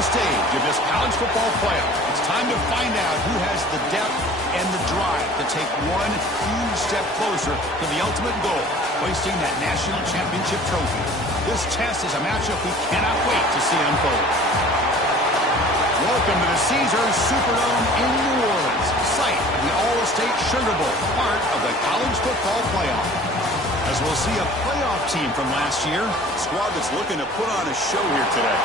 final stage of this college football playoff. It's time to find out who has the depth and the drive to take one huge step closer to the ultimate goal, hoisting that national championship trophy. This test is a matchup we cannot wait to see unfold. Welcome to the Caesars Superdome in New Orleans, site of the All-State Sugar Bowl, part of the college football playoff. As we'll see a playoff team from last year, a squad that's looking to put on a show here today.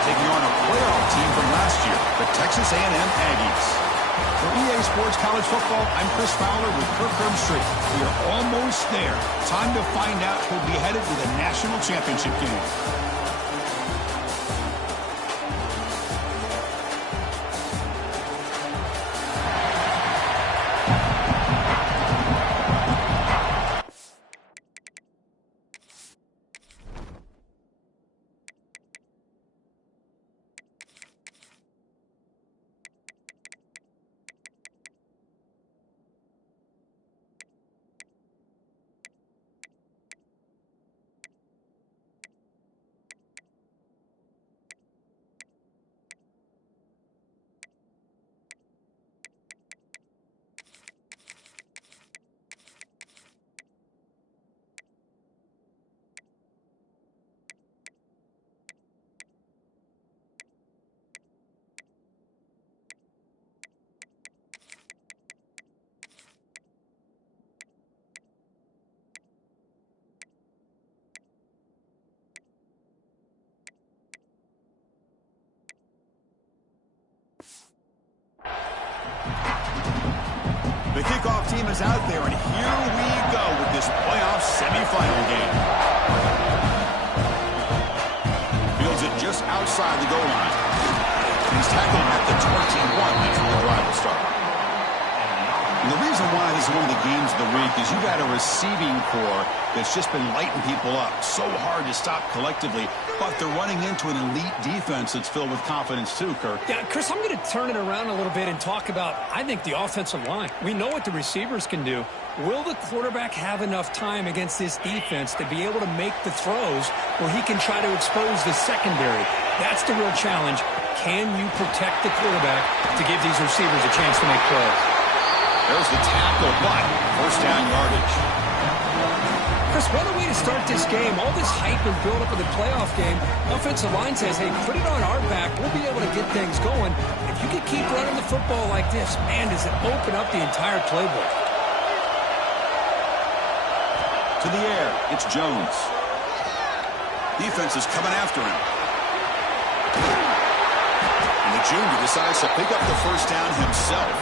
Taking on a playoff team from last year, the Texas A&M Aggies. For EA Sports College Football, I'm Chris Fowler with Kirk Herbstreit. We are almost there. Time to find out who'll be headed to the national championship game. The kickoff team is out there, and here we go with this playoff semifinal game. Fields it just outside the goal line. He's tackled at the 21. That's where the drive will start. And the reason why this is one of the games of the week is you got a receiving core that's just been lighting people up. So hard to stop collectively, but they're running into an elite defense that's filled with confidence too, Kirk. Yeah, Chris, I'm going to turn it around a little bit and talk about, I think, the offensive line. We know what the receivers can do. Will the quarterback have enough time against this defense to be able to make the throws where he can try to expose the secondary? That's the real challenge. Can you protect the quarterback to give these receivers a chance to make plays? There's the tackle, but first down yardage. Chris, what a way to start this game. All this hype and build-up of the playoff game. Offensive line says, hey, put it on our back. We'll be able to get things going. If you can keep running the football like this, man, does it open up the entire playbook. To the air, it's Jones. Defense is coming after him. And the junior decides to pick up the first down himself.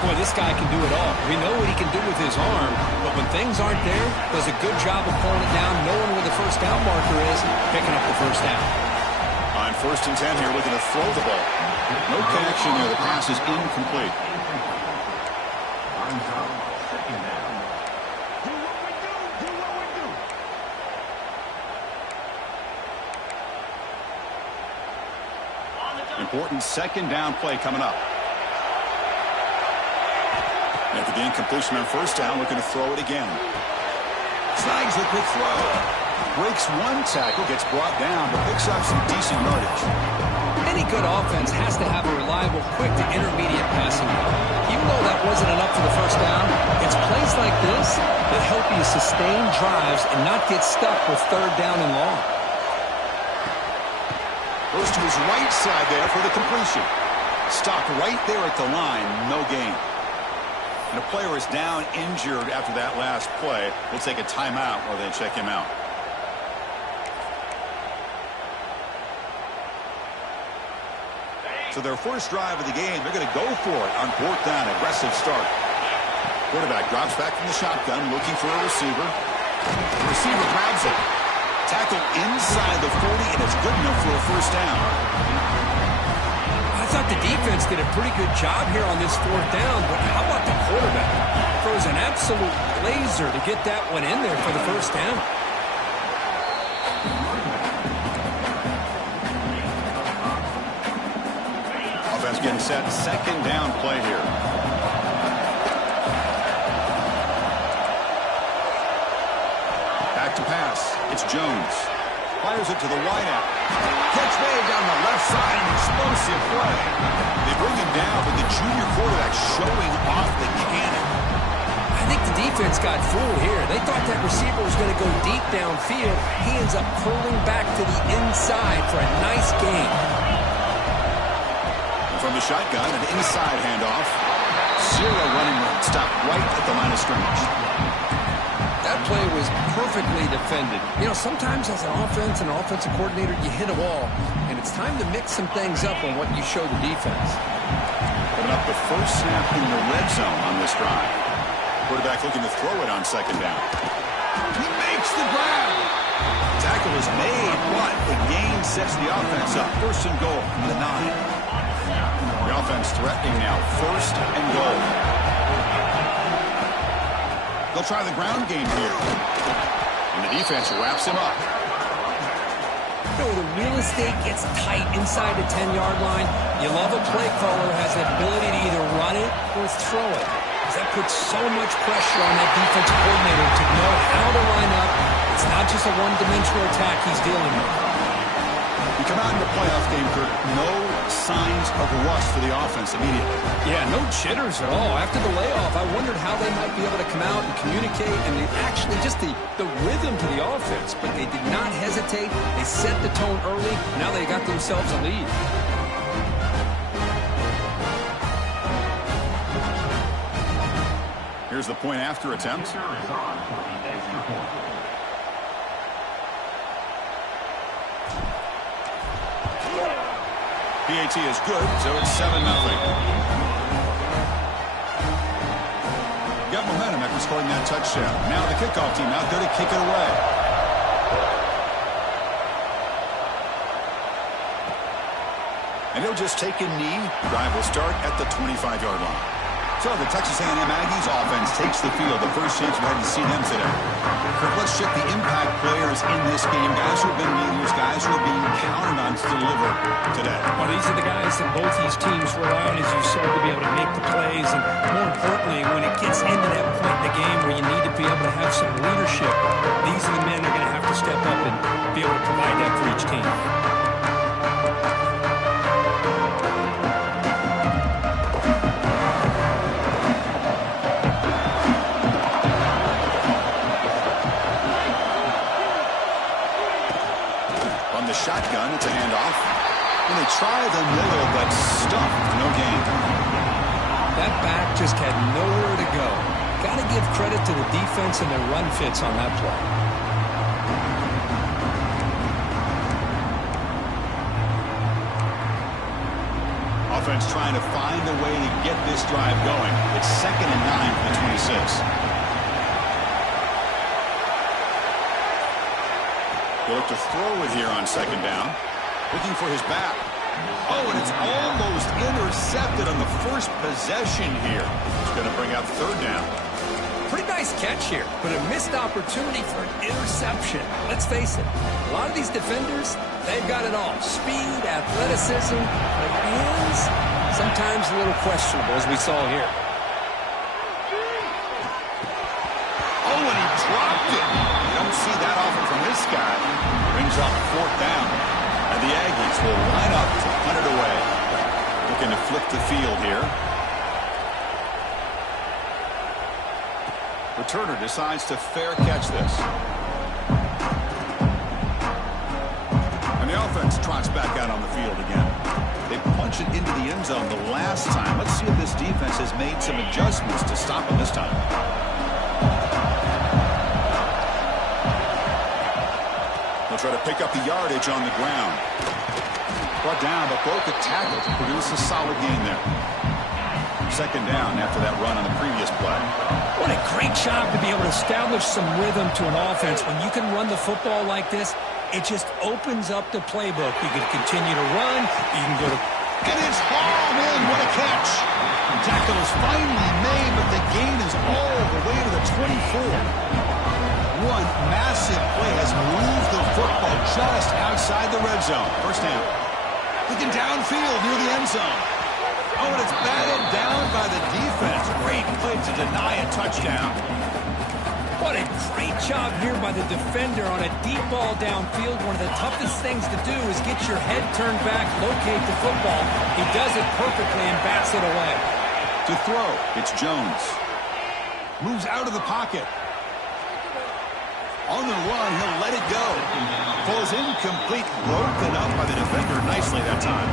Boy, this guy can do it all. We know what he can do with his arm, but when things aren't there, does a good job of pulling it down, knowing where the first down marker is, picking up the first down. On 1st and 10 here, looking to throw the ball. No connection there. The pass is incomplete. Important second down play coming up. After the incompletion on first down, looking to throw it again. Snags the quick throw. Breaks one tackle, gets brought down, but picks up some decent yardage. Any good offense has to have a reliable, quick to intermediate passing game. Even though that wasn't enough for the first down, it's plays like this that help you sustain drives and not get stuck with third down and long. Goes to his right side there for the completion. Stopped right there at the line, no gain. And a player is down injured after that last play. We'll take a timeout while they check him out. So their first drive of the game, they're going to go for it on 4th down. Aggressive start. Quarterback drops back from the shotgun, looking for a receiver. The receiver grabs it. Tackle inside the 40, and it's good enough for a first down. I thought the defense did a pretty good job here on this 4th down, but how about the quarterback? Throws an absolute laser to get that one in there for the first down. Offense getting set. Second down play here. Back to pass. It's Jones. Fires it to the wideout. Catch made down the left side, an explosive play. They bring him down, but the junior quarterback showing off the cannon. I think the defense got fooled here. They thought that receiver was going to go deep downfield. He ends up curling back to the inside for a nice gain. From the shotgun, an inside handoff. Zero running room. Stopped right at the line of scrimmage. That play was perfectly defended. You know, sometimes as an offense and an offensive coordinator, you hit a wall, and it's time to mix some things up on what you show the defense. Coming up the first snap in the red zone on this drive. Quarterback looking to throw it on second down. He makes the grab. Tackle is made, but the gain sets the offense up. First and goal from the 9. The offense threatening now. First and goal. They'll try the ground game here. And the defense wraps him up. You know, the real estate gets tight inside the 10-yard line. You love a play caller who has the ability to either run it or throw it. That puts so much pressure on that defensive coordinator to know how to line up. It's not just a one-dimensional attack he's dealing with. You come out in the playoff game, Kurt, no signs of rust for the offense immediately. Yeah, no jitters at all. After the layoff, I wondered how they might be able to come out and communicate and actually just the rhythm to the offense. But they did not hesitate. They set the tone early. Now they got themselves a lead. Here's the point after attempt. PAT is good, so it's 7-0. Got momentum after scoring that touchdown. Now the kickoff team out there to kick it away. And he'll just take a knee. Drive will start at the 25-yard line. So the Texas A&M Aggies offense takes the field. The first chance we had to see them today. Kurt, let's check the impact players in this game. Guys who have been leaders, guys who are being counted on to deliver today. Well, these are the guys that both these teams rely on, as you said, to be able to make the plays. And more importantly, when it gets into that point in the game where you need to be able to have some leadership, these are the men that are going to have to step up and be able to provide that for each team. The shotgun, it's a handoff. And they try the middle, but stuffed, no gain. That back just had nowhere to go. Got to give credit to the defense and their run fits on that play. Offense trying to find a way to get this drive going. It's 2nd and 9 for the 26. They look to throw it here on second down. Looking for his back. Oh, and it's almost intercepted on the first possession here. It's going to bring out third down. Pretty nice catch here, but a missed opportunity for an interception. Let's face it, a lot of these defenders, they've got it all. Speed, athleticism, but hands, sometimes a little questionable, as we saw here. Oh, and he dropped it. You don't see that often from this guy. Brings up fourth down. And the Aggies will line up to punt it away. Looking to flip the field here. Returner decides to fair catch this. And the offense trots back out on the field again. They punch it into the end zone the last time. Let's see if this defense has made some adjustments to stop him this time. They'll try to pick up the yardage on the ground. Brought down, but broke a tackle to produce a solid gain there. Second down after that run on the previous play. What a great job to be able to establish some rhythm to an offense. When you can run the football like this, it just opens up the playbook. You can continue to run. You can go to... And it's hauled in. What a catch. Tackle is finally made, but the gain is all the way to the 24. One massive play has moved the football just outside the red zone. First down. Looking downfield near the end zone. Oh, and it's batted down by the defense. Great play to deny a touchdown. Well, What a great job here by the defender on a deep ball downfield. One of the toughest things to do is get your head turned back, locate the football. He does it perfectly and bats it away. To throw, it's Jones. Moves out of the pocket. On the run, he'll let it go. Falls incomplete, broken up by the defender nicely that time.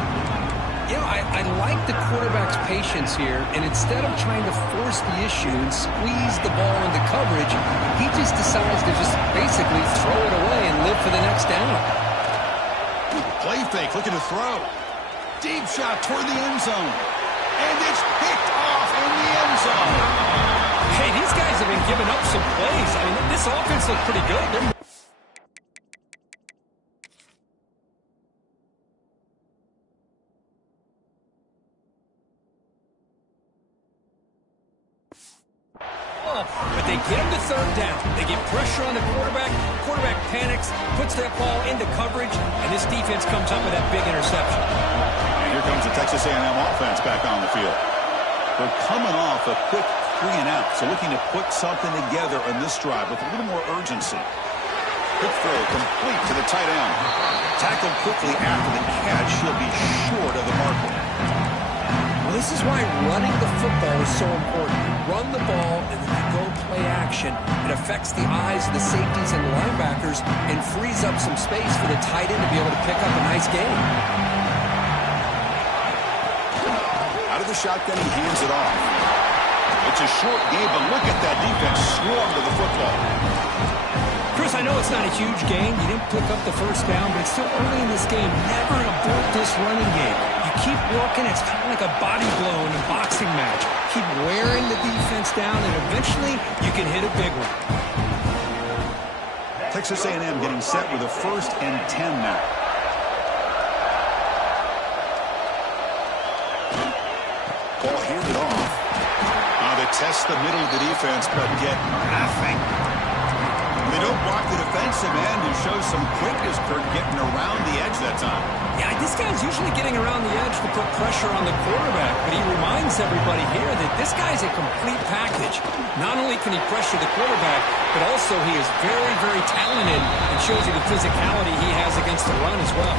You know, I like the quarterback's patience here, and instead of trying to force the issue and squeeze the ball into coverage, he just decides to just basically throw it away and live for the next down. Play fake, looking to throw. Deep shot toward the end zone. And it's picked off in the end zone. Hey, these guys have been giving up some plays. I mean, this offense looks pretty good. But they get him to third down. They get pressure on the quarterback. Quarterback panics, puts that ball into coverage, and this defense comes up with that big interception. And here comes the Texas A&M offense back on the field. They're coming off a quick 3-and-out, so looking to put something together on this drive with a little more urgency. Quick throw, complete to the tight end. Tackled quickly after the catch. He'll be short of the marker. Well, this is why running the football is so important. Run the ball, and then you go play action. It affects the eyes of the safeties and linebackers and frees up some space for the tight end to be able to pick up a nice game. Out of the shotgun, he hands it off. It's a short game, but look at that defense swarm to the football. Chris, I know it's not a huge game. You didn't pick up the first down, but it's still early in this game. Never abort this running game. You keep working. It's kind of like a body blow in a boxing match. Keep wearing the defense down, and eventually you can hit a big one. Texas A&M getting set with a 1st and 10 now. Ball handed off. They test the middle of the defense, but get nothing. They don't block the defensive end and show some quickness for getting around the edge that time. Yeah, this guy's usually getting around the edge to put pressure on the quarterback, but he reminds everybody here that this guy's a complete package. Not only can he pressure the quarterback, but also he is very, very talented and shows you the physicality he has against the run as well.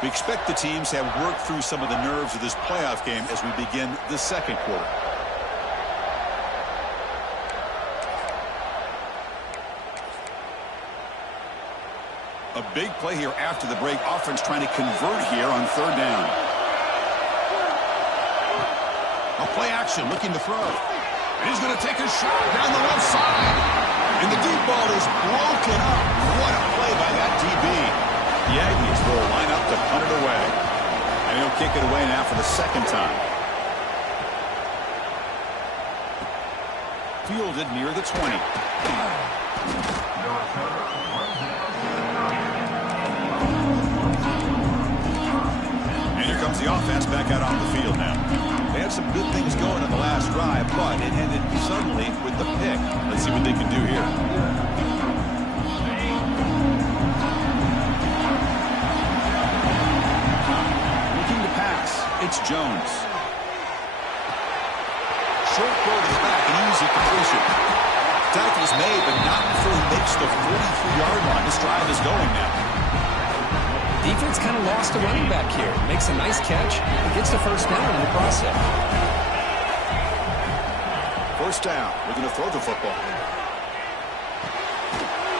We expect the teams to have worked through some of the nerves of this playoff game as we begin the second quarter. A big play here after the break. Offense trying to convert here on 3rd down. A play action, looking to throw. And he's going to take a shot down the left side. And the deep ball is broken up. What a play by that DB. The Aggies will line up to punt it away. And he'll kick it away now for the 2nd time. Fielded near the 20. And here comes the offense back out on the field now. They had some good things going in the last drive, but it ended suddenly with the pick. Let's see what they can do here. It's Jones. Short throw to the back, an easy completion. Tackle's made, but not before he makes the 43-yard line. This drive is going now. Defense kind of lost a running back here. Makes a nice catch and gets the 1st down in the process. 1st down. We're going to throw the football.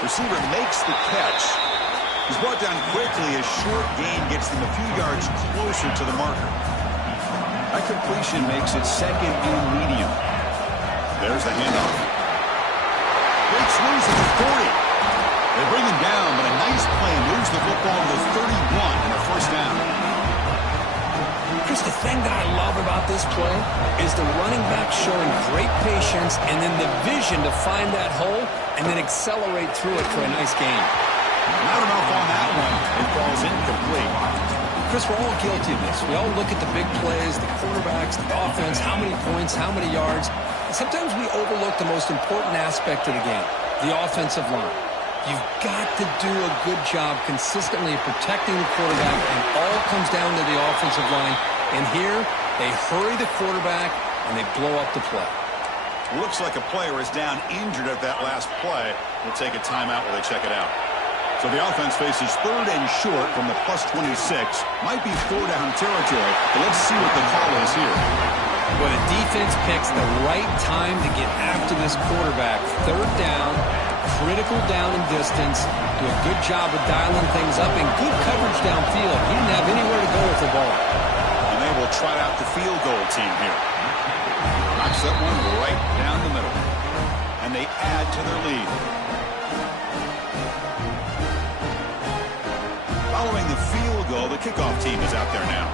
Receiver makes the catch. He's brought down quickly. A short gain gets them a few yards closer to the marker. That completion makes it 2nd and medium. There's the handoff. Breaks loose at the 40. They bring him down, but a nice play moves the football to the 31 and a 1st down. Chris, the thing that I love about this play is the running back showing great patience and then the vision to find that hole and then accelerate through it for a nice gain. Not enough on that one. It falls incomplete. Chris, we're all guilty of this. We all look at the big plays, the quarterbacks, the offense, how many points, how many yards. And sometimes we overlook the most important aspect of the game, the offensive line. You've got to do a good job consistently protecting the quarterback, and all comes down to the offensive line. And here, they hurry the quarterback, and they blow up the play. Looks like a player is down injured at that last play. We'll take a timeout while they check it out. So the offense faces 3rd and short from the +26. Might be 4-down territory, but let's see what the call is here. Well, the defense picks the right time to get after this quarterback. 3rd down, critical down and distance. Do a good job of dialing things up and good coverage downfield. He didn't have anywhere to go with the ball. And they will try out the field goal team here. Knocks that one right down the middle. And they add to their lead. Following the field goal, the kickoff team is out there now.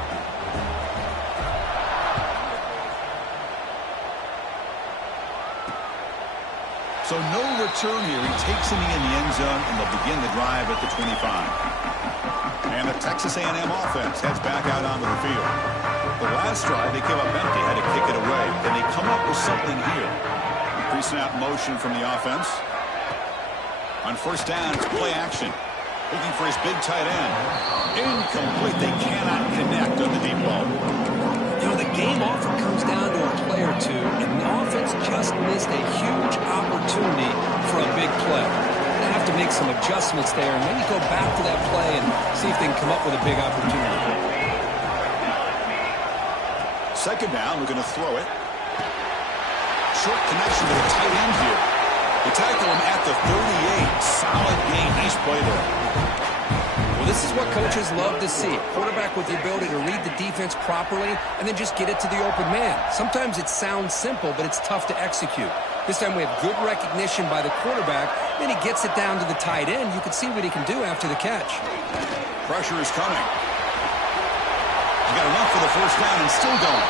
So no return here. He takes him in the end zone, and they'll begin the drive at the 25. And the Texas A&M offense heads back out onto the field. The last drive, they came up empty, had to kick it away. Then they come up with something here. Pre-snap motion from the offense. On 1st down, it's play action. Looking for his big tight end. Incomplete. They cannot connect on the deep ball. You know, the game often comes down to a play or two, and the offense just missed a huge opportunity for a big play. They have to make some adjustments there and maybe go back to that play and see if they can come up with a big opportunity. 2nd down, we're going to throw it. Short connection to the tight end here. They tackle him at the 38. Solid gain. Nice play there. Well, this is what coaches love to see. Quarterback with the ability to read the defense properly and then just get it to the open man. Sometimes it sounds simple, but it's tough to execute. This time we have good recognition by the quarterback. Then he gets it down to the tight end. You can see what he can do after the catch. Pressure is coming. He got enough for the 1st down and still going.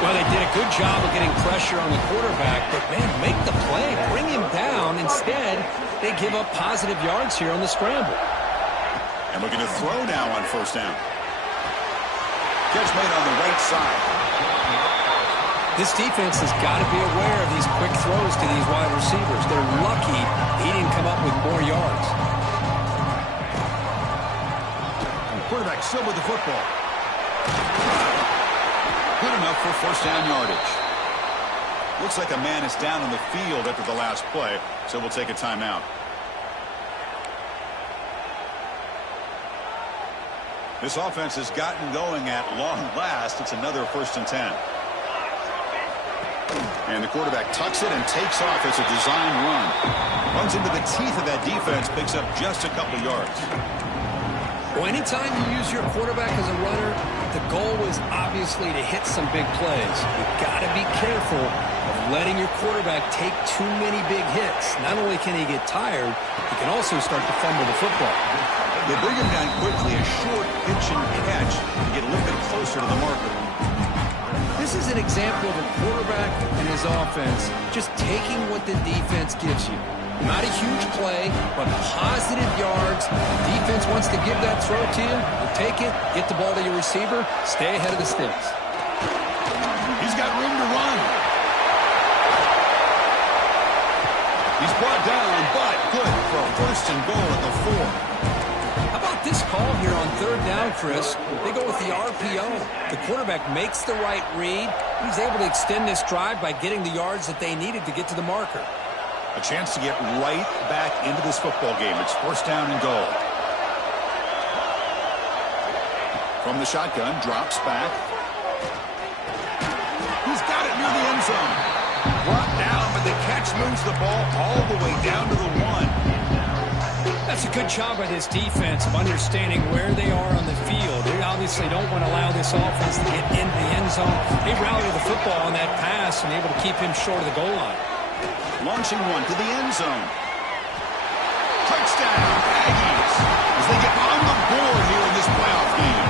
Well, they did a good job of getting pressure on the quarterback, but, man, make the play. Bring him down. Instead, they give up positive yards here on the scramble. And we're going to throw now on 1st down. Catch made on the right side. This defense has got to be aware of these quick throws to these wide receivers. They're lucky he didn't come up with more yards. Quarterback still with the football. Good enough for 1st down yardage. Looks like a man is down on the field after the last play, so we'll take a timeout. This offense has gotten going at long last. It's another 1st and 10. And the quarterback tucks it and takes off. It's a design run. Runs into the teeth of that defense, picks up just a couple yards. Well, anytime you use your quarterback as a runner, the goal is obviously to hit some big plays. You've got to be careful of letting your quarterback take too many big hits. Not only can he get tired, he can also start to fumble the football. They bring him down quickly, a short pitch and catch, to get a little bit closer to the marker. This is an example of a quarterback and his offense just taking what the defense gives you. Not a huge play, but positive yards. The defense wants to give that throw to you. You take it, get the ball to your receiver, stay ahead of the sticks. He's got room to run. He's brought down, but good for a 1st and goal at the 4. How about this call here on 3rd down, Chris? They go with the RPO. The quarterback makes the right read. He's able to extend this drive by getting the yards that they needed to get to the marker. A chance to get right back into this football game. It's 1st down and goal. From the shotgun, drops back. He's got it near the end zone. Brought down, but the catch moves the ball all the way down to the 1. That's a good job by this defense of understanding where they are on the field. They obviously don't want to allow this offense to get into the end zone. They rallied the football on that pass and able to keep him short of the goal line. Launching one to the end zone. Touchdown, Aggies, as they get on the board here in this playoff game.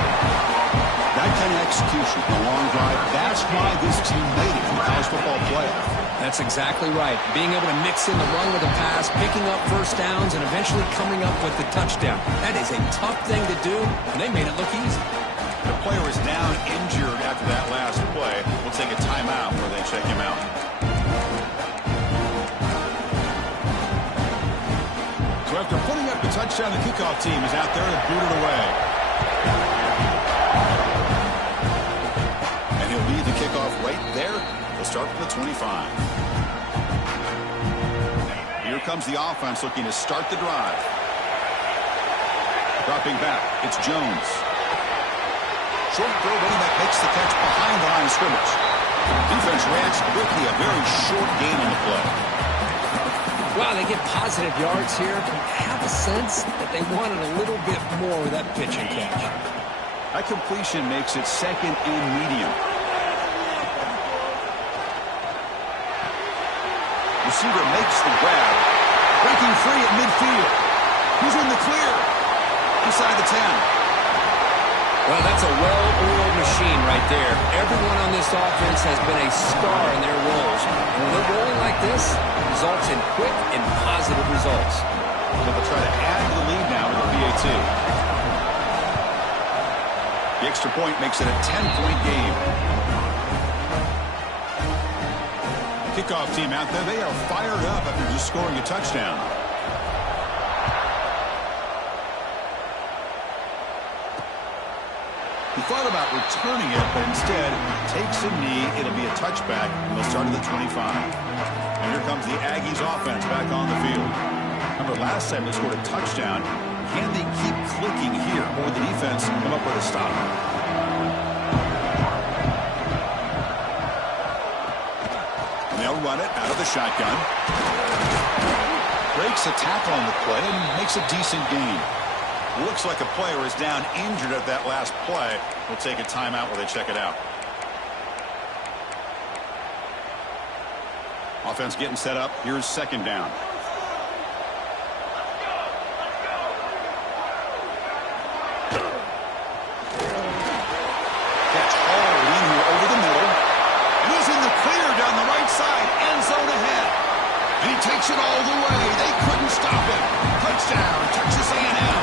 That kind of execution, a long drive, that's why this team made it in the college football playoff. That's exactly right. Being able to mix in the run with a pass, picking up first downs, and eventually coming up with the touchdown. That is a tough thing to do, and they made it look easy. The player is down injured after that last play. We'll take a timeout where they check him out. So after putting up the touchdown, the kickoff team is out there to boot it away. And he'll lead the kickoff right there. They'll start from the 25. Here comes the offense looking to start the drive. Dropping back, it's Jones. Short throw, running back makes the catch behind the line of scrimmage. Defense reacts quickly, a very short gain on the play. Wow, they get positive yards here. I have a sense that they wanted a little bit more with that pitch and catch. That completion makes it second and medium. Receiver makes the grab. Breaking free at midfield. He's in the clear. Inside the 10. Well, that's a well-oiled machine right there. Everyone on this offense has been a star in their roles. And when they're rolling like this, it results in quick and positive results. They'll try to add to the lead now with the PAT. The extra point makes it a 10-point game. Kickoff team out there, they are fired up after just scoring a touchdown. He thought about returning it, but instead takes a knee. It'll be a touchback, and they'll start at the 25. And here comes the Aggies offense back on the field. Remember, last time they scored a touchdown. Can they keep clicking here, or the defense come up with a stop? And they'll run it out of the shotgun. Breaks a tackle on the play and makes a decent gain. Looks like a player is down injured at that last play. We'll take a timeout while they check it out. Offense getting set up. Here's second down. Catch hauled in here over the middle. And he's in the clear down the right side. End zone ahead. And he takes it all the way. They couldn't stop him. Touchdown, Texas A&M.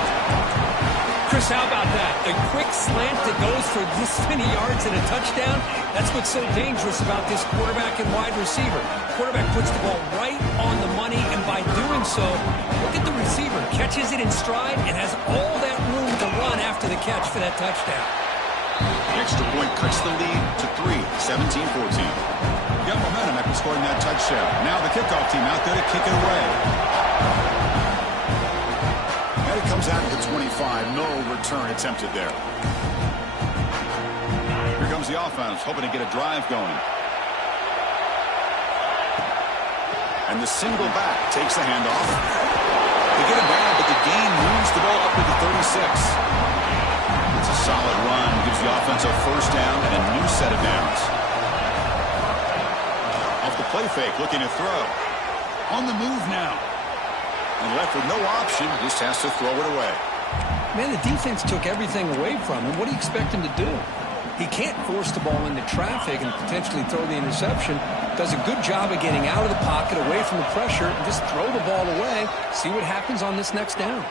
Chris, how about that? A quick slant that goes for this many yards and a touchdown. That's what's so dangerous about this quarterback and wide receiver. Quarterback puts the ball right on the money, and by doing so, look at the receiver. Catches it in stride and has all that room to run after the catch for that touchdown. The extra point cuts the lead to 3, 17-14. Got momentum after scoring that touchdown. Now the kickoff team out there to kick it away. And it comes out to the 25. No return attempted there. Here comes the offense, hoping to get a drive going. And the single back takes the handoff. They get it back, but the gain moves the ball up to the 36. It's a solid run. Gives the offense a first down and a new set of downs. Off the play fake, looking to throw. On the move now. And left with no option, just has to throw it away. Man, the defense took everything away from him. What do you expect him to do? He can't force the ball into traffic and potentially throw the interception. Does a good job of getting out of the pocket, away from the pressure, and just throw the ball away. See what happens on this next down.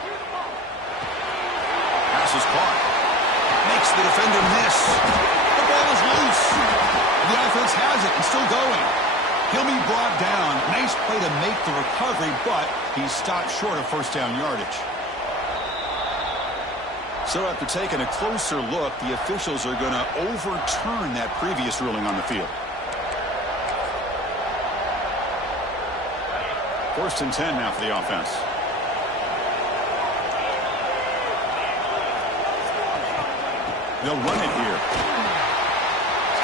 Pass is caught. Makes the defender miss. The ball is loose. The offense has it and still going. He'll be brought down. Nice play to make the recovery, but he's stopped short of first down yardage. So after taking a closer look, the officials are going to overturn that previous ruling on the field. First and 10 now for the offense. They'll run it here.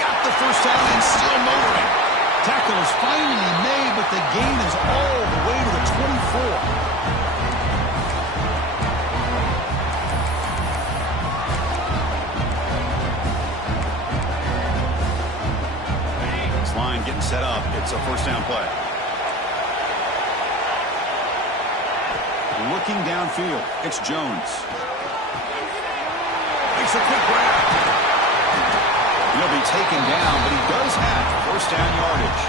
Got the first down and still motoring. Tackle is finally made, but the gain is all the way to the 24. Line getting set up. It's a first down play. Looking downfield. It's Jones. Makes a quick grab. He'll be taken down, but he does have first down yardage.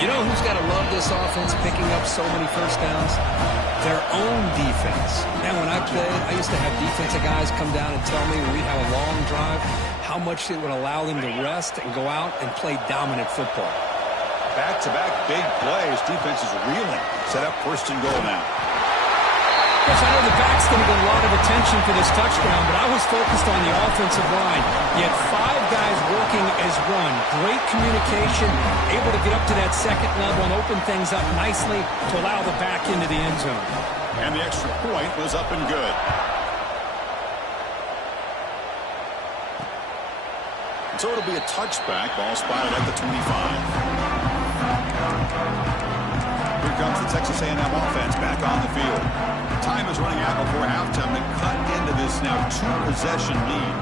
You know who's got to love this offense picking up so many first downs? Their own defense. Man, when I played, I used to have defensive guys come down and tell me when we'd have a long drive how much it would allow them to rest and go out and play dominant football. Back-to-back big plays. Defense is reeling. Set up first and goal now. Yes, I know the back's going to get a lot of attention for this touchdown, but I was focused on the offensive line. You had 5 guys working as one. Great communication, able to get up to that second level and open things up nicely to allow the back into the end zone. And the extra point was up and good. So it'll be a touchback. Ball spotted at the 25. Here comes the Texas A&M offense back on the field. Time is running out before halftime to cut into this now 2-possession lead.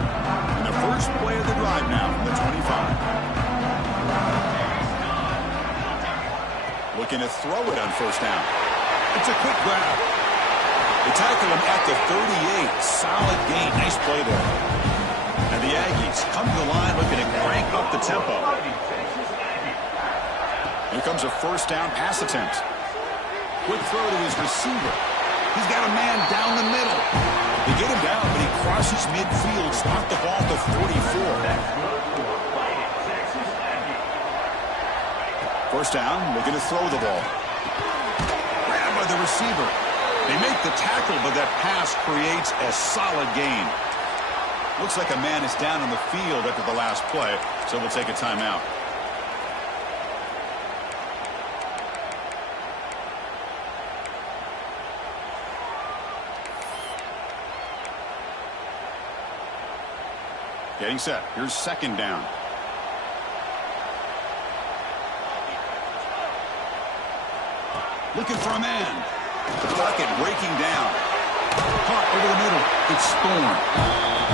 And the first play of the drive now from the 25. Looking to throw it on first down. It's a quick grab. They tackle him at the 38. Solid gain. Nice play there. And the Aggies come to the line looking to crank up the tempo. Here comes a first down pass attempt. Quick throw to his receiver. He's got a man down the middle. They get him down, but he crosses midfield. Spot the ball to 44. First down, looking to throw the ball. Grabbed by the receiver. They make the tackle, but that pass creates a solid gain. Looks like a man is down on the field after the last play, so we'll take a timeout. Getting set. Here's second down. Looking for a man. The pocket breaking down. Caught over the middle. It's Thorne.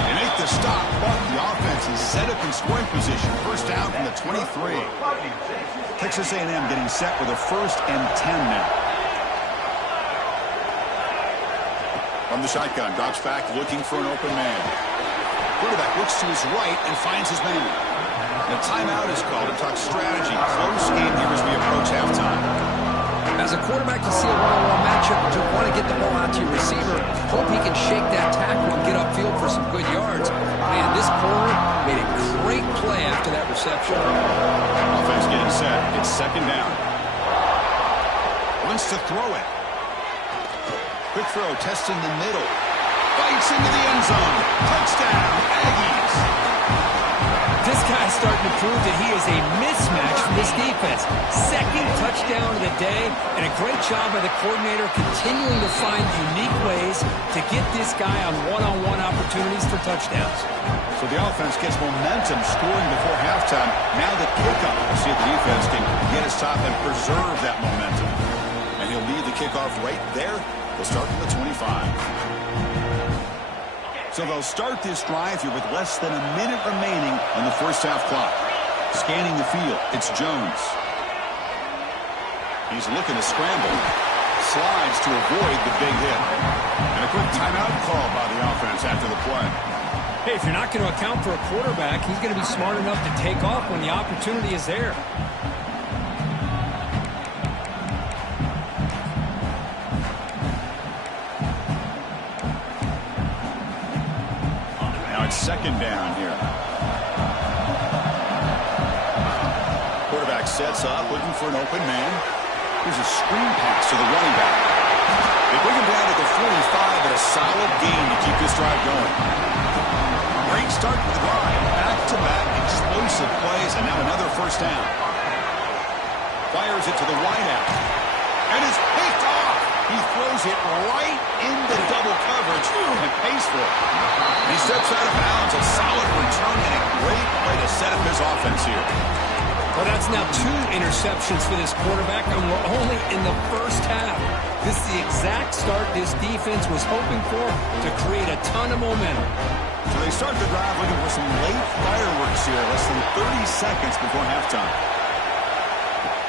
They make the stop, but the offense is set up in scoring position. First down from the 23. Texas A&M getting set with a 1st and 10 now. From the shotgun, drops back looking for an open man. Quarterback looks to his right and finds his man. And a timeout is called to talk strategy. Close game here as we approach halftime. As a quarterback, you see a one-on-one matchup, but you want to get the ball out to your receiver. Hope he can shake that tackle and get upfield for some good yards. Man, this corner made a great play after that reception. Offense getting set. It's second down. Wants to throw it. Quick throw, testing the middle. Bites into the end zone. Touchdown, Aggies. This guy's starting to prove that he is a mismatch for this defense. Second touchdown of the day, and a great job by the coordinator continuing to find unique ways to get this guy on one-on-one opportunities for touchdowns. So the offense gets momentum scoring before halftime. Now the kickoff. We'll see if the defense can get a stop and preserve that momentum. And he'll lead the kickoff right there. They'll start from the 25. So they'll start this drive here with less than a minute remaining on the first half clock. Scanning the field, it's Jones. He's looking to scramble. Slides to avoid the big hit. And a quick timeout call by the offense after the play. Hey, if you're not going to account for a quarterback, he's going to be smart enough to take off when the opportunity is there. Second down here. Quarterback sets up, looking for an open man. Here's a screen pass to the running back. They bring him down to the 45, but a solid gain to keep this drive going. Great start to the drive. Back-to-back explosive plays, and now another first down. Fires it to the wideout. And is picked off. He throws it right into double coverage and pays for it. He steps out of bounds. A solid return and a great way to set up his offense here. Well, that's now 2 interceptions for this quarterback, and we're only in the first half. This is the exact start this defense was hoping for to create a ton of momentum. So they start the drive looking for some late fireworks here, less than 30 seconds before halftime.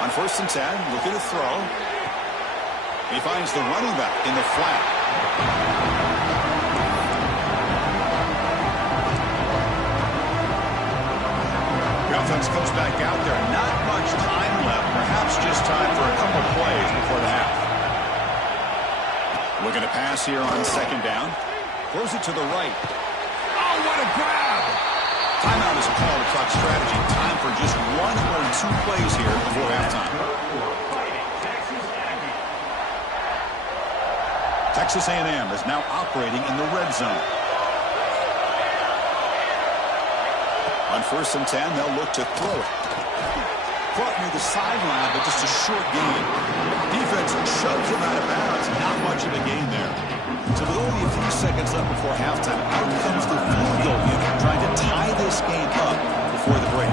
On 1st and 10, looking to throw. He finds the running back in the flat. The offense comes back out there. Not much time left. Perhaps it's just time for a couple plays before the half. Looking to pass here on second down. Throws it to the right. Oh, what a grab! Timeout is called to talk strategy. Time for just 1 or 2 plays here before halftime. Texas A&M is now operating in the red zone. On 1st and 10, they'll look to throw it. Caught near the sideline, but just a short gain. Defense shoves him out of bounds. Not much of a gain there. So with only a few seconds left before halftime, out comes the field goal unit, trying to tie this game up before the break.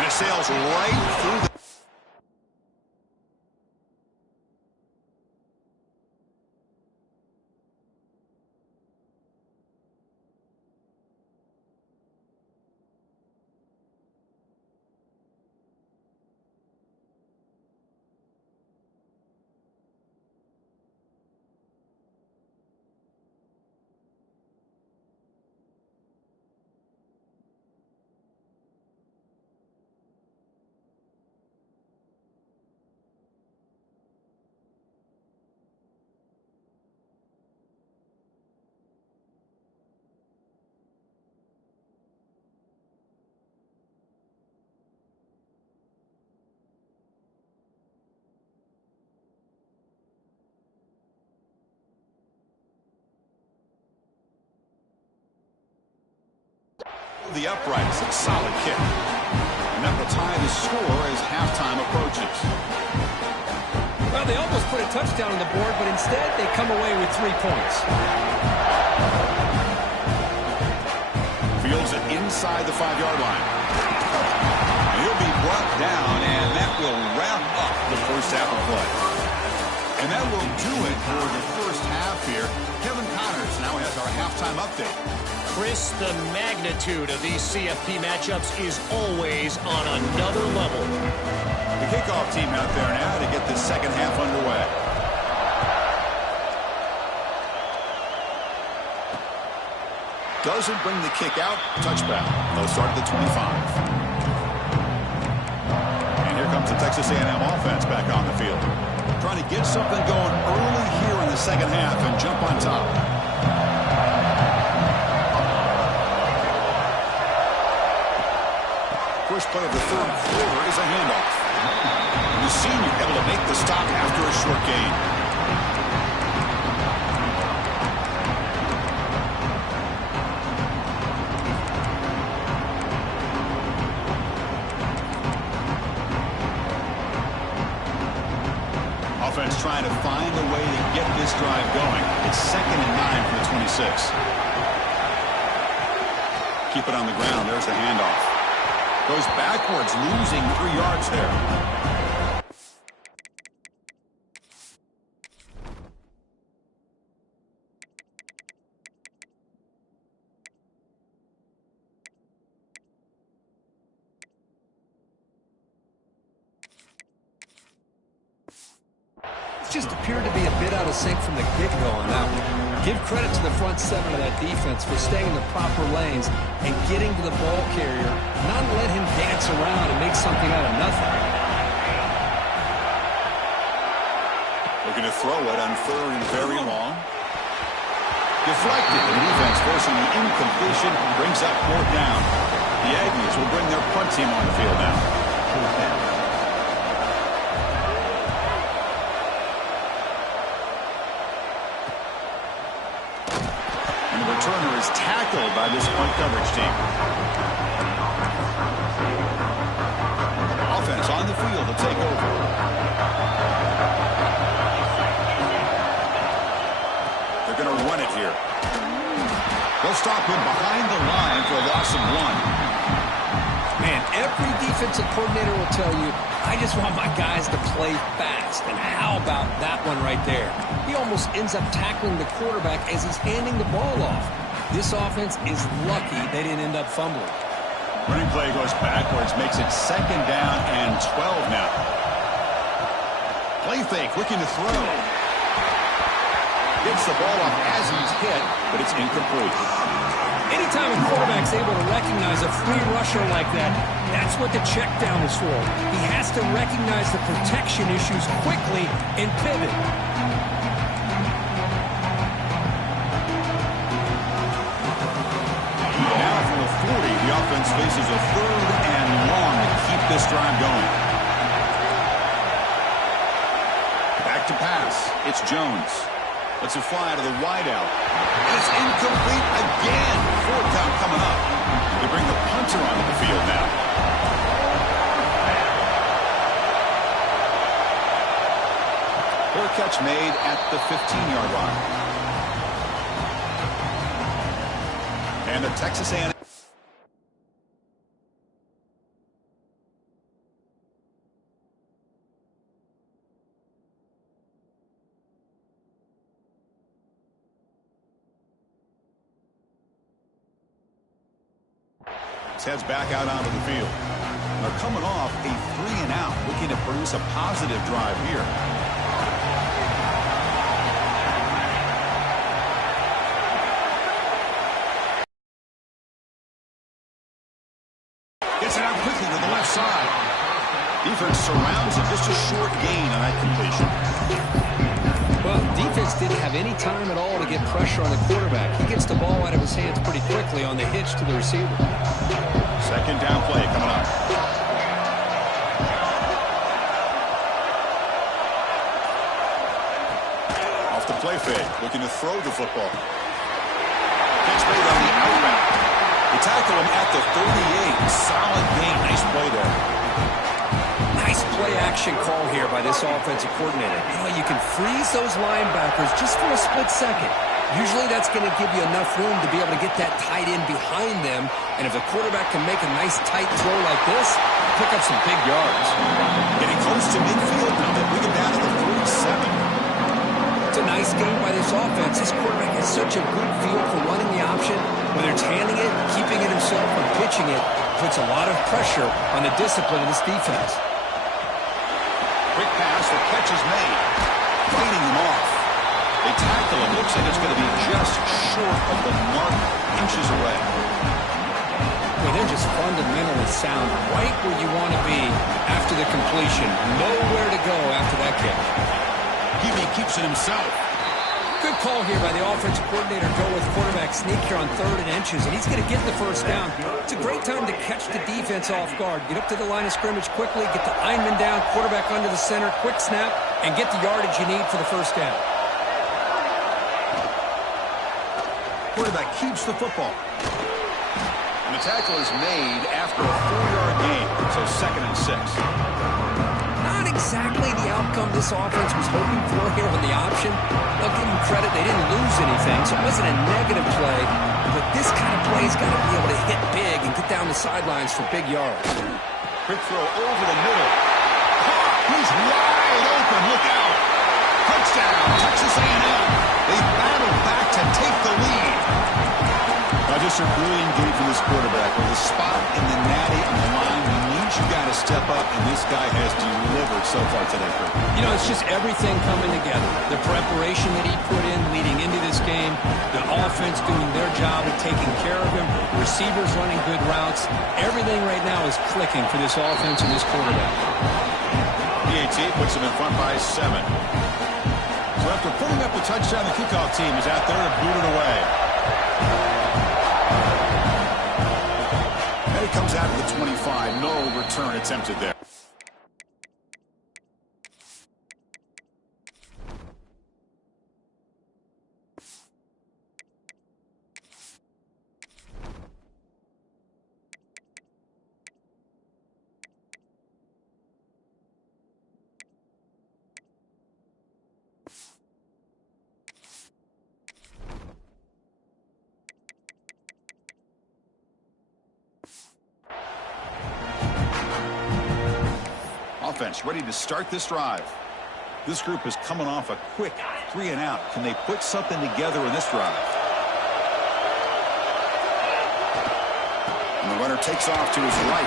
And it sails right through the... The uprights, a solid kick. And that will tie the score as halftime approaches. Well, they almost put a touchdown on the board, but instead they come away with 3 points. Fields it inside the 5-yard line. And he'll be brought down, and that will wrap up the first half of play. And that will do it for the first half here. Kevin Connors now has our halftime update. Chris, the magnitude of these CFP matchups is always on another level. The kickoff team out there now to get this second half underway. Doesn't bring the kick out. Touchback. They'll start at the 25. And here comes the Texas A&M offense back on the field. Trying to get something going early here in the second half and jump on top. First play of the third quarter is a handoff. And the senior able to make the stop after a short gain. Offense trying to find a way to get this drive going. It's 2nd and 9 from the 26. Keep it on the ground. There's the handoff. Goes backwards, losing 3 yards there. Just appeared to be a bit out of sync from the get-go on that one. Give credit to the front 7 of that defense for staying in the proper lanes and getting to the ball carrier, not let him dance around and make something out of nothing. Looking to throw it on 3rd and very long. Deflected. The defense forcing the incompletion, brings up 4th down. The Aggies will bring their punt team on the field now. Returner is tackled by this punt coverage team. Offense on the field to take over. They're going to run it here. They'll stop him behind the line for a loss of 1. Man, every defensive coordinator will tell you, I just want my guys to play fast. And how about that one right there? He almost ends up tackling the quarterback as he's handing the ball off. This offense is lucky they didn't end up fumbling. Running play goes backwards, makes it 2nd down and 12 now. Play fake, looking to throw. Gets the ball off as he's hit, but it's incomplete. Anytime a quarterback's able to recognize a free rusher like that, that's what the check down is for. He has to recognize the protection issues quickly and pivot. Now from the 40, the offense faces a 3rd and long to keep this drive going. Back to pass. It's Jones. Lets it fly to the wideout. And it's incomplete again. 4th down coming up. They bring the punter onto the field now. Fair catch made at the 15-yard line. And the Texas A&M. Heads back out onto the field. They're coming off a 3-and-out, looking to produce a positive drive here. Gets it out quickly to the left side. Defense surrounds it, just a short gain on that completion. Well, defense didn't have any time at all to get pressure on the quarterback. He gets the ball out of his hands pretty quickly on the hitch to the receiver. 2nd down play coming up. Off the play fake, looking to throw the football. Catch made on the out route. They tackle him at the 38. Solid gain. Nice play there. Nice play-action call here by this offensive coordinator. You know, you can freeze those linebackers just for a split second. Usually that's going to give you enough room to be able to get that tight end behind them. And if the quarterback can make a nice tight throw like this, pick up some big yards. Getting close to midfield now. They bring him down to the 47. It's a nice game by this offense. This quarterback has such a good feel for running the option. Whether it's handing it, keeping it himself, or pitching it, puts a lot of pressure on the discipline of this defense. Quick pass, the catch is made. Fighting him off. They tackle him. Looks like it's going to be just short of the mark, inches away. Well, they're just fundamentally sound, right where you want to be after the completion. Nowhere to go after that catch. He keeps it himself. Good call here by the offensive coordinator. Go with quarterback sneak here on 3rd and inches, and he's going to get the 1st down. It's a great time to catch the defense off guard. Get up to the line of scrimmage quickly, get the lineman down, quarterback under the center, quick snap, and get the yardage you need for the 1st down. Quarterback keeps the football. And the tackle is made after a 4-yard gain, so 2nd and 6. Not exactly the outcome this offense was hoping for here on the option. I'll give them credit, they didn't lose anything, so it wasn't a negative play. But this kind of play's got to be able to hit big and get down the sidelines for big yards. Quick throw over the middle. He's wide open, look out. Touchdown, Texas A&M. They battle back to take the lead. Just a brilliant game from this quarterback. With a spot in the natty on the line, he needs you got to step up, and this guy has delivered so far today. You know, it's just everything coming together. The preparation that he put in leading into this game, the offense doing their job of taking care of him, receivers running good routes. Everything right now is clicking for this offense and this quarterback. PAT puts him in front by 7. So after putting up the touchdown, the kickoff team is out there to boot it away. And it comes out of the 25. No return attempted there. Offense ready to start this drive. This group is coming off a quick 3-and-out. Can they put something together in this drive? And the runner takes off to his right.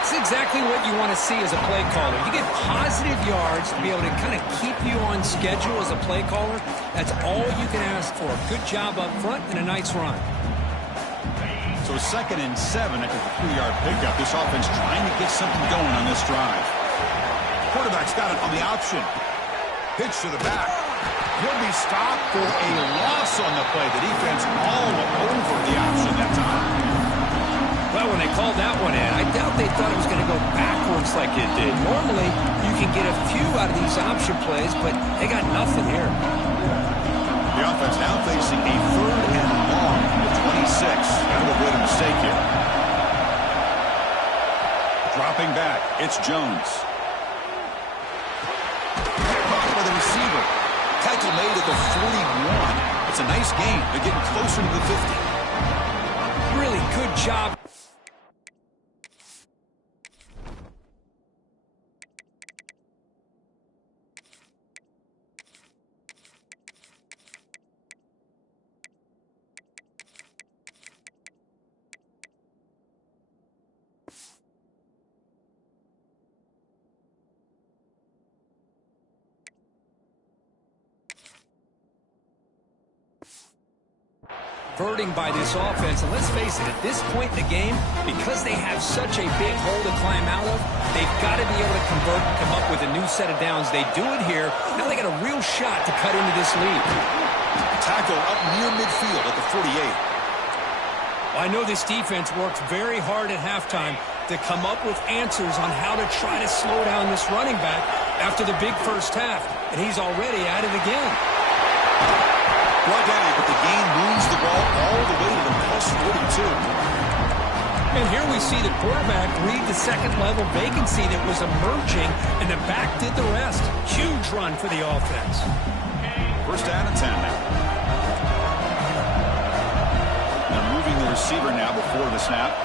It's exactly what you want to see as a play caller. You get positive yards to be able to kind of keep you on schedule as a play caller. That's all you can ask for. Good job up front and a nice run. So 2nd and 7 after the 3-yard pickup. This offense trying to get something going on this drive. Quarterback's got it on the option. Pitch to the back. He'll be stopped for a loss on the play. The defense all over the option that time. Well, when they called that one in, I doubt they thought it was going to go backwards like it did. Normally, you can get a few out of these option plays, but they got nothing here. The offense now facing a 3rd and long at 26. That'll avoid a mistake here. Dropping back, it's Jones. Caught by the receiver. Tackle made at the 41. It's a nice gain. They're getting closer to the 50. Really good job. Converting by this offense, and let's face it, at this point in the game, because they have such a big hole to climb out of, they've got to be able to convert and come up with a new set of downs. They do it here. Now they got a real shot to cut into this lead. Tackle up near midfield at the 48. Well, I know this defense worked very hard at halftime to come up with answers on how to try to slow down this running back after the big first half, and he's already at it again. Brought down, but the gain moves the ball all the way to the plus 42. And here we see the quarterback read the second-level vacancy that was emerging, and the back did the rest. Huge run for the offense. 1st down and 10 now. They're moving the receiver now before the snap.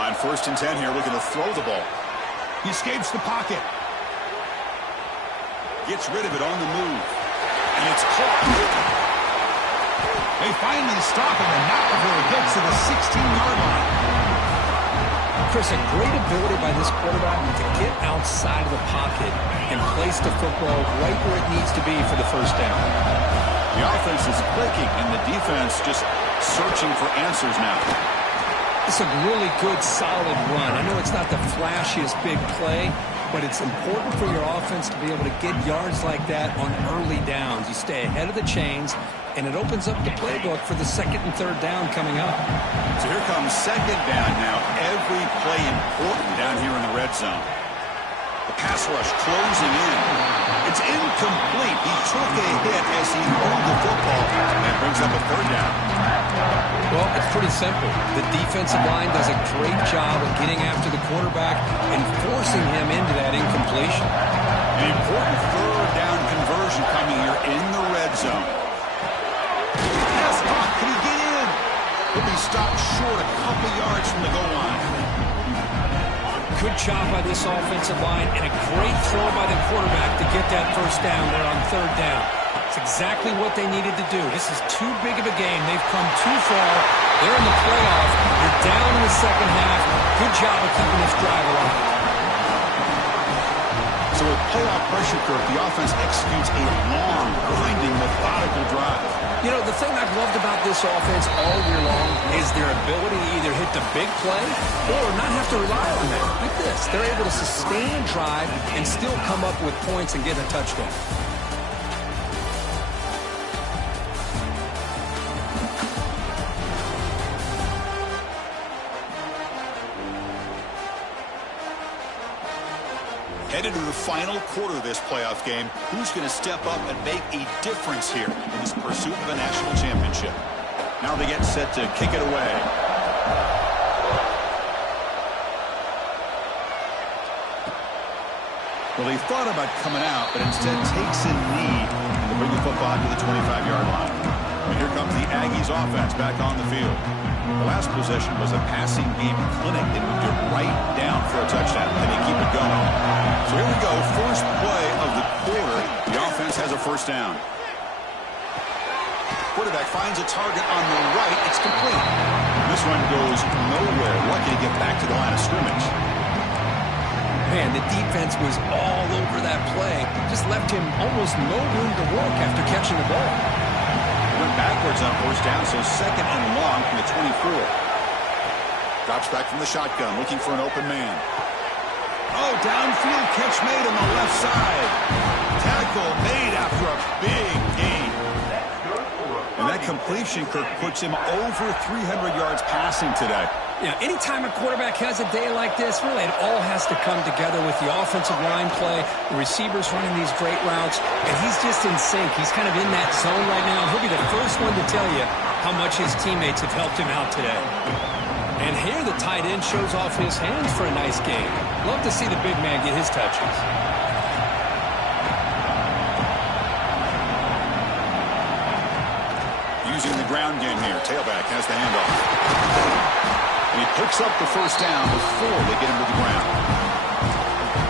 On 1st and 10 here, looking to throw the ball. He escapes the pocket. Gets rid of it on the move. And it's caught. They finally stop him, and not before it gets to the 16-yard line. Chris, a great ability by this quarterback to get outside of the pocket and place the football right where it needs to be for the 1st down. The offense is clicking, and the defense just searching for answers now. It's a really good, solid run. I know it's not the flashiest big play, but it's important for your offense to be able to get yards like that on early downs. You stay ahead of the chains, and it opens up the playbook for the 2nd and 3rd down coming up. So here comes 2nd down now. Every play important down here in the red zone. The pass rush closing in. It's incomplete. He took a hit as he moved the football, and that brings up a 3rd down. Well, it's pretty simple. The defensive line does a great job of getting after the quarterback and forcing him into that incompletion. An important 3rd down conversion coming here in the red zone. Pass caught. Can he get in? He'll be stopped short a couple yards from the goal line. Good job by this offensive line and a great throw by the quarterback to get that 1st down there on 3rd down. It's exactly what they needed to do. This is too big of a game. They've come too far. They're in the playoff. You're down in the 2nd half. Good job of keeping this drive alive. So with playoff pressure curve, the offense executes a long, grinding, methodical drive. You know, the thing I've loved about this offense all year long is their ability to either hit the big play or not have to rely on that. Like this, they're able to sustain a drive and still come up with points and get a touchdown. Headed to the final quarter of this playoff game, who's going to step up and make a difference here in this pursuit of a national championship? Now they get set to kick it away. Well, he thought about coming out, but instead takes a knee to bring the football to the 25-yard line. And here comes the Aggies offense back on the field. The last possession was a passing game clinic. They moved it right down for a touchdown, and they keep it going. So here we go, first play of the quarter. The offense has a 1st down. Quarterback finds a target on the right. It's complete. And this one goes nowhere. Lucky to get back to the line of scrimmage. Man, the defense was all over that play. Just left him almost no room to work after catching the ball. Went backwards on first down, so second and long from the 24. Drops back from the shotgun, looking for an open man. Oh, downfield catch made on the left side. Tackle made after a big gain. And that completion, Kirk, puts him over 300 yards passing today. Yeah, anytime a quarterback has a day like this, really it all has to come together with the offensive line play, the receivers running these great routes, and he's just in sync. He's kind of in that zone right now, and he'll be the first one to tell you how much his teammates have helped him out today. And here the tight end shows off his hands for a nice game. Love to see the big man get his touches. Using the ground game here. Tailback has the handoff. And he picks up the first down before they get him to the ground.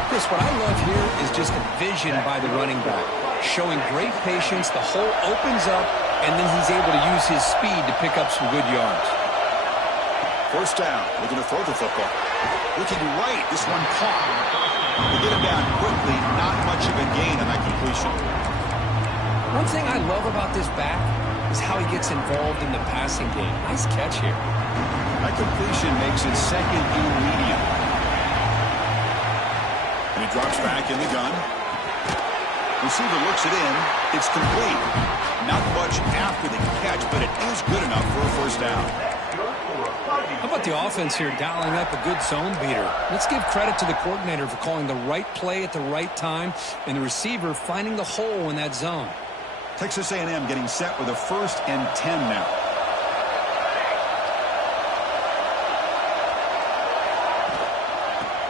Chris, what I love here is just the vision by the running back. Showing great patience, the hole opens up, and then he's able to use his speed to pick up some good yards. First down, looking to throw the football. Looking right, this one caught. They get him down quickly, not much of a gain on that completion. One thing I love about this back is how he gets involved in the passing game. Nice catch here. That completion makes it second and medium. And he drops back in the gun. Receiver looks it in. It's complete. Not much after the catch, but it is good enough for a first down. How about the offense here dialing up a good zone beater? Let's give credit to the coordinator for calling the right play at the right time and the receiver finding the hole in that zone. Texas A&M getting set with a 1st and 10 now.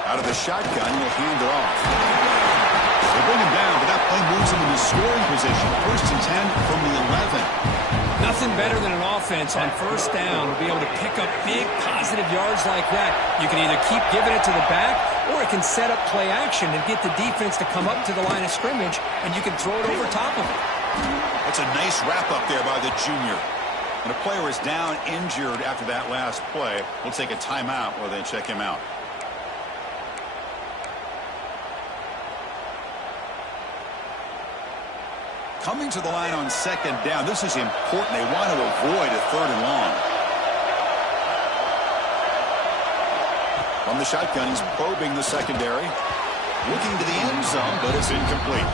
Out of the shotgun, he'll hand it off. They bring him down, but that play moves him into scoring position. 1st and 10 from the 11. Nothing better than an offense on first down to be able to pick up big positive yards like that. You can either keep giving it to the back, or it can set up play action and get the defense to come up to the line of scrimmage, and you can throw it over top of it. That's a nice wrap up there by the junior. When a player is down injured after that last play, we'll take a timeout while they check him out. Coming to the line on 2nd down. This is important. They want to avoid a 3rd and long. From the shotgun, he's probing the secondary. Looking to the end zone, but it's incomplete.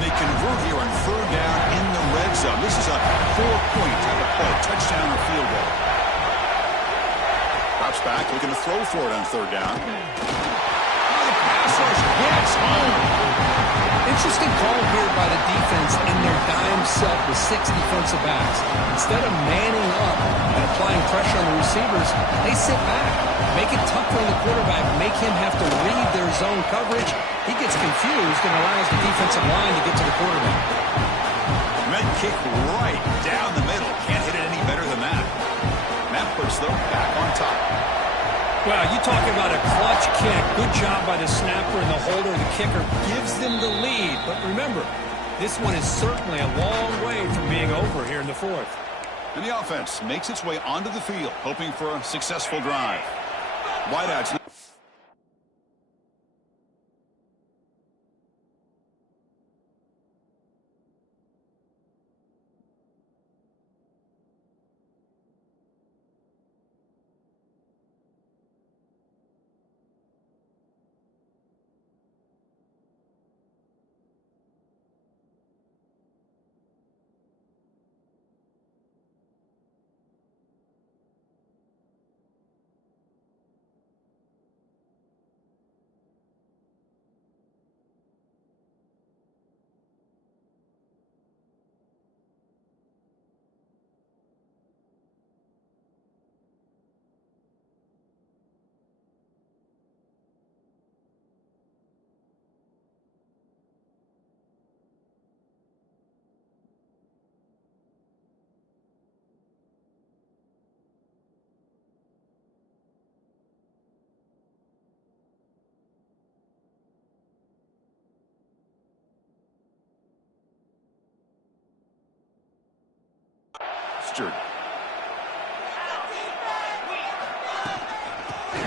They convert here on 3rd down in the red zone. This is a 4-point type of play, touchdown or field goal. Drops back, looking to throw for it on 3rd down. The pass rush gets home. Interesting call here by the defense in their dime set with 6 defensive backs. Instead of manning up and applying pressure on the receivers, they sit back, make it tough on the quarterback, make him have to read their zone coverage. He gets confused and allows the defensive line to get to the quarterback. Med kick right down the middle. Can't hit it any better than that. And that puts them back on top. Well, you talk about a clutch kick. Good job by the snapper and the holder. The kicker gives them the lead. But remember, this one is certainly a long way from being over here in the 4th. And the offense makes its way onto the field, hoping for a successful drive. Wideouts.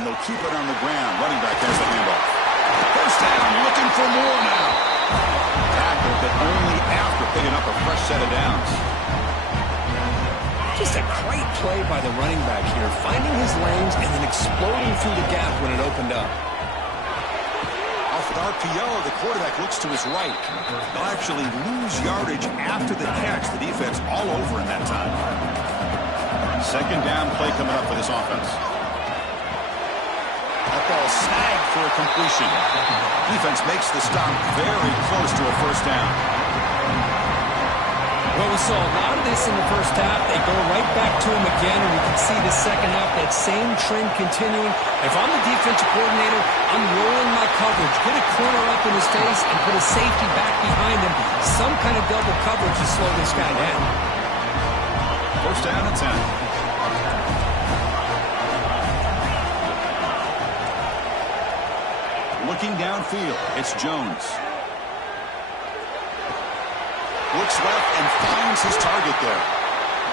and they'll keep it on the ground. Running back has the handoff. First down, looking for more now. Tackle, but only after picking up a fresh set of downs. Just a great play by the running back here, finding his lanes and then exploding through the gap when it opened up. Off with RPO, the quarterback looks to his right. They'll actually lose yardage after the catch. The defense all over in that time. Second down play coming up for this offense. That ball snagged for a completion. Defense makes the stop very close to a first down. Well, we saw a lot of this in the first half. They go right back to him again, and we can see the second half, that same trend continuing. If I'm the defensive coordinator, I'm rolling my coverage. Get a corner up in his face and put a safety back behind him. Some kind of double coverage to slow this guy down. First down and 10. Looking downfield, it's Jones. Looks left and finds his target there.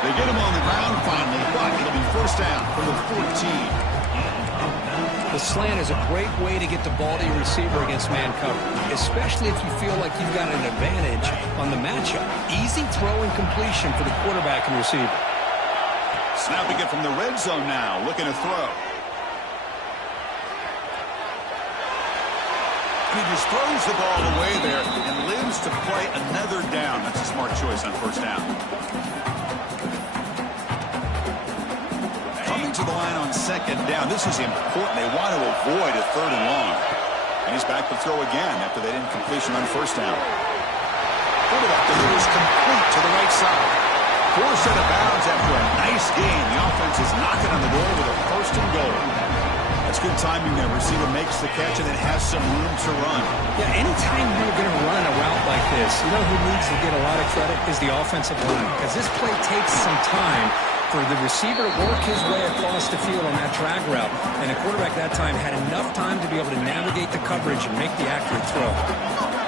They get him on the ground finally, but it'll be first down from the 14. The slant is a great way to get the ball to your receiver against man cover, especially if you feel like you've got an advantage on the matchup. Easy throw and completion for the quarterback and receiver. Snapping it from the red zone now, looking to throw. He just throws the ball away there and lives to play another down. That's a smart choice on first down. Coming to the line on second down. This is important. They want to avoid a third and long. And he's back to throw again after that incompletion on first down. Quarterback delivers complete to the right side. Forced out of bounds after a nice game. The offense is knocking on the door with a first and goal. That's good timing there. Receiver makes the catch and then has some room to run. Yeah, anytime you're going to run a route like this, you know who needs to get a lot of credit is the offensive line. Because this play takes some time for the receiver to work his way across the field on that drag route. And the quarterback that time had enough time to be able to navigate the coverage and make the accurate throw.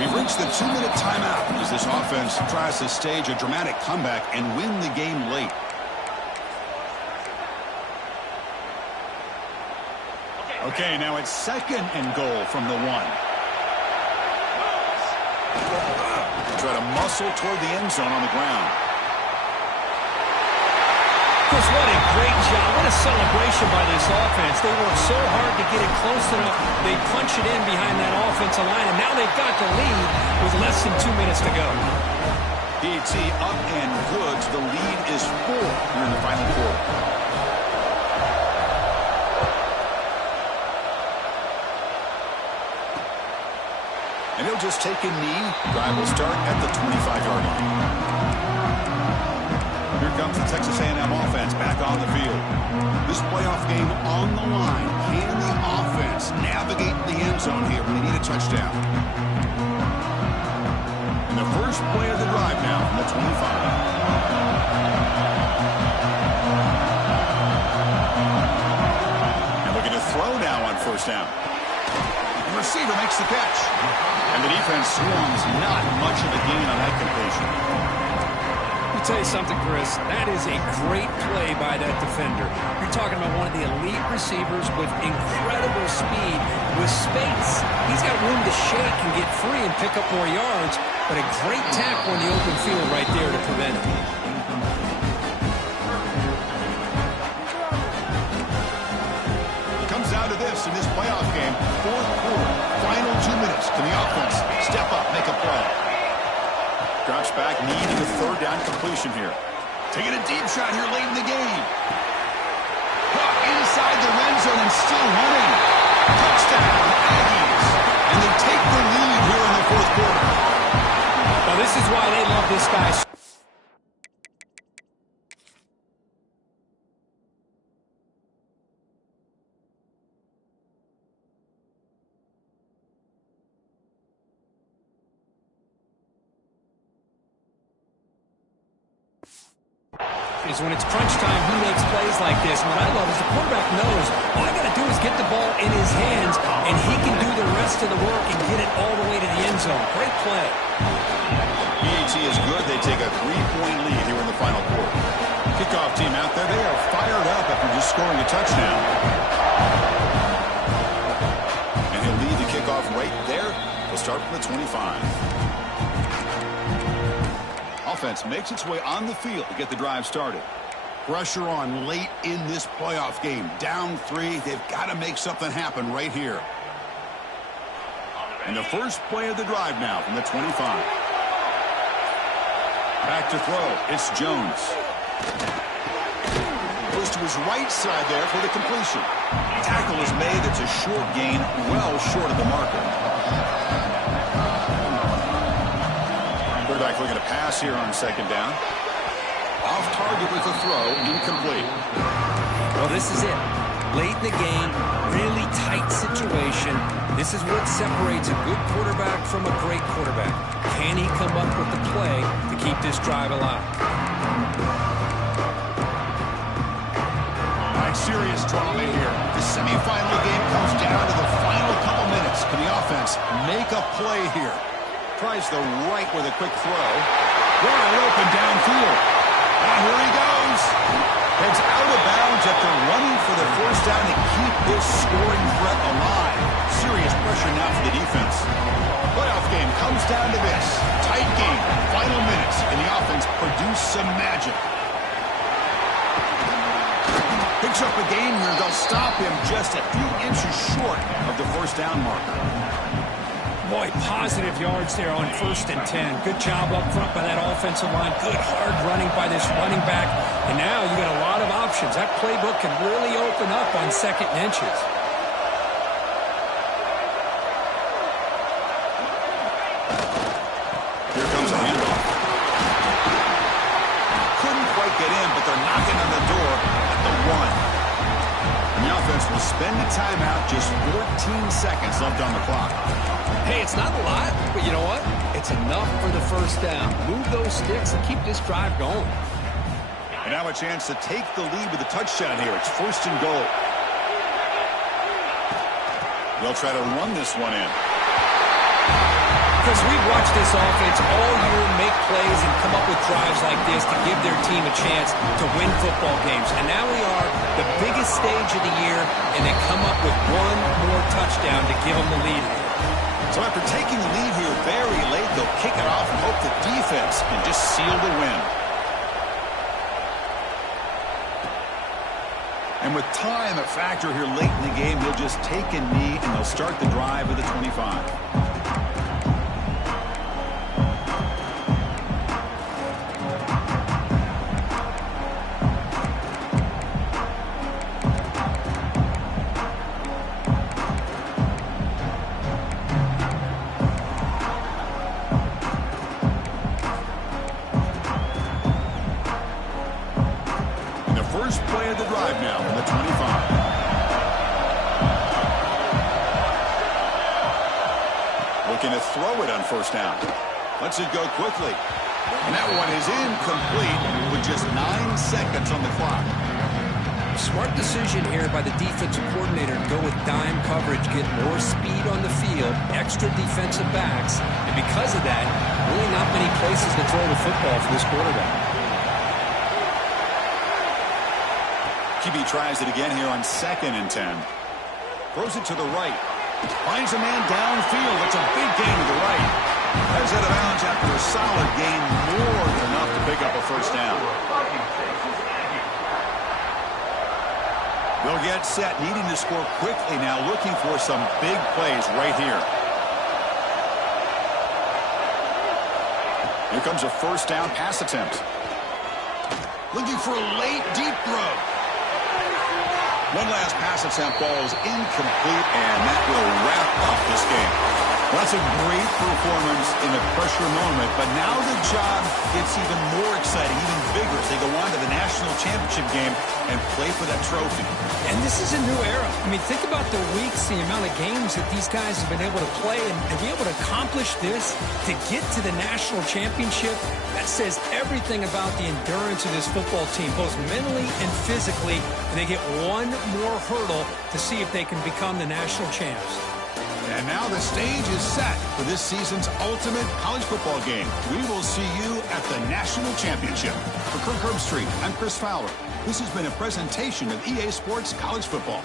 We've reached the 2-minute timeout as this offense tries to stage a dramatic comeback and win the game late. Okay, now it's second and goal from the 1. Try to muscle toward the end zone on the ground. Chris, what a great job. What a celebration by this offense. They worked so hard to get it close enough. They punch it in behind that offensive line, and now they've got the lead with less than 2 minutes to go. PAT up and good. The lead is 4 here in the final quarter. And he'll just take a knee. Drive will start at the 25-yard line. Here comes the Texas A&M offense back on the field. This playoff game on the line. Can the offense navigate the end zone here when they need a touchdown? And the first play of the drive now from the 25. And looking to throw now on first down. The receiver makes the catch. And the defense swarms not much of a gain on that completion. Let me tell you something, Chris. That is a great play by that defender. You're talking about one of the elite receivers with incredible speed, with space. He's got room to shake and get free and pick up more yards, but a great tackle in the open field right there to prevent it. Comes down to this in this playoff game. Fourth quarter, final 2 minutes. Can the offense step up, make a play? Drops back, needing a third down completion here. Taking a deep shot here late in the game. Caught inside the red zone and still running. Touchdown, Aggies. And they take the lead here in the fourth quarter. Well, this is why they love this guy. Is when it's crunch time, he makes plays like this. And what I love is the quarterback knows all I got to do is get the ball in his hands, and he can do the rest of the work and get it all the way to the end zone. Great play. PAT is good. They take a 3-point lead here in the final quarter. Kickoff team out there. They are fired up after just scoring a touchdown. start from the 25. Offense makes its way on the field to get the drive started. Pressure on late in this playoff game. Down 3. They've got to make something happen right here. And the first play of the drive now from the 25. Back to throw. It's Jones. Goes to his right side there for the completion. Tackle is made. It's a short gain, well short of the marker. Quarterback looking to pass here on second down. Off target with a throw, incomplete. Well, this is it. Late in the game, really tight situation. This is what separates a good quarterback from a great quarterback. Can he come up with the play to keep this drive alive? All right, serious drama here. The semifinal game comes down to the final couple minutes. Can the offense make a play here? Tries the right with a quick throw. Wide open downfield. And here he goes. Heads out of bounds after running for the first down to keep this scoring threat alive. Serious pressure now for the defense. Playoff game comes down to this. Tight game, final minutes, and the offense produced some magic. Picks up a gain here. They'll stop him just a few inches short of the first down marker. Boy, positive yards there on 1st and 10. Good job up front by that offensive line. Good hard running by this running back. And now you got a lot of options. That playbook can really open up on 2nd and inches. Here comes a handoff. Couldn't quite get in, but they're knocking on the door at the 1. And the offense will spend the timeout. Just 14 seconds left on the clock. Hey, it's not a lot, but you know what? It's enough for the first down. Move those sticks and keep this drive going. And now a chance to take the lead with a touchdown here. It's 1st and goal. They'll try to run this one in. Because we've watched this offense all year make plays and come up with drives like this to give their team a chance to win football games. And now we are the biggest stage of the year, and they come up with one more touchdown to give them the lead. So after taking the lead here very late, they'll kick it off and hope the defense can just seal the win. And with time a factor here late in the game, they'll just take a knee and they'll start the drive at the 25. First play of the drive now from the 25. Looking to throw it on 1st down. Lets it go quickly. And that one is incomplete with just 9 seconds on the clock. Smart decision here by the defensive coordinator to go with dime coverage, get more speed on the field, extra defensive backs, and because of that, really not many places to throw the football for this quarterback. QB tries it again here on 2nd and 10. Throws it to the right. Finds a man downfield. It's a big gain to the right. Heads out of bounds after a solid gain, more than enough to pick up a first down. They'll get set, needing to score quickly now, looking for some big plays right here. Here comes a first down pass attempt. Looking for a late deep throw. One last pass attempt, ball is incomplete, and that will wrap up this game. Well, that's a great performance in a pressure moment, but now the job gets even more exciting, even bigger as they go on to the national championship game and play for that trophy. And this is a new era. I mean, think about the weeks, the amount of games that these guys have been able to play, and to be able to accomplish this, to get to the national championship, that says everything about the endurance of this football team, both mentally and physically. And they get one more hurdle to see if they can become the national champs. And now the stage is set for this season's ultimate college football game. We will see you at the national championship. For Kirk Herbstreit, I'm Chris Fowler. This has been a presentation of EA Sports College Football.